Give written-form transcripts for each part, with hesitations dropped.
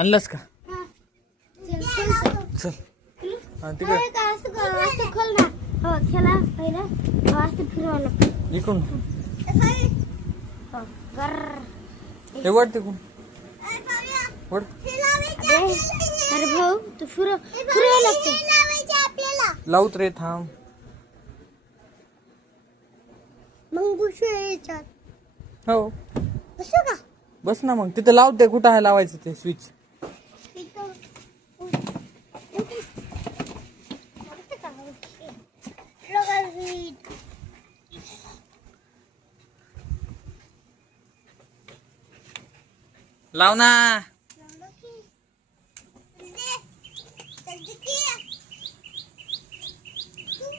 आणलंस का? चल तिकडे इकडून हे वड तिकडून वड. अरे भाऊ तू फिरायला लागते. लावत रे थांब. मग याच्यात हो बसू का? बस ना मग तिथं लावते. कुठं आहे लावायचं ते स्विच? लाव ना.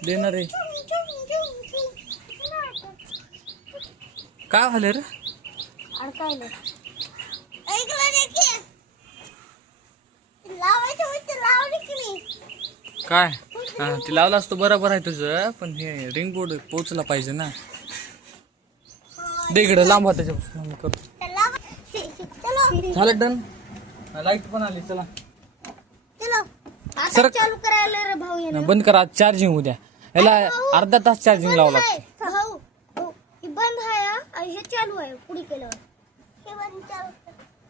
देणार रे. काय झालं रे? अडकायला काय हा ती लावला असतो बरोबर आहे तुझं. पण हे रिंग बोर्ड पोहोचला पाहिजे ना. दे इकडे लांब त्याच्यापासून करतो. झालं डन. लाईट पण आली. चला सर चालू करायला रे भाऊ. बंद करा. चार्जिंग उद्या याला अर्धा तास चार्जिंग लावला. भाऊ हे बंद आहे आणि हे चालू आहे. पुढे केल्यावर हे बंद चालू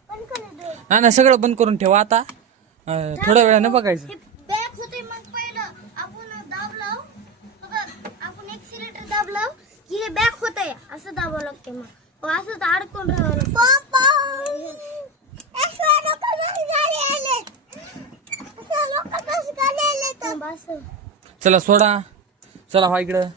बंद कर. नाही सगळं बंद करून ठेवा आता. थोड्या वेळानं बघायचं. बॅक होते मग पहिलं आपण दाबलं बघा. आपण एक्सिलेटर दाबलं की हे बॅक होतंय. असं दाबावं लागते. मग असं तर अडकून राहावं लागतं. चला सोडा. चला व्हा इकडं.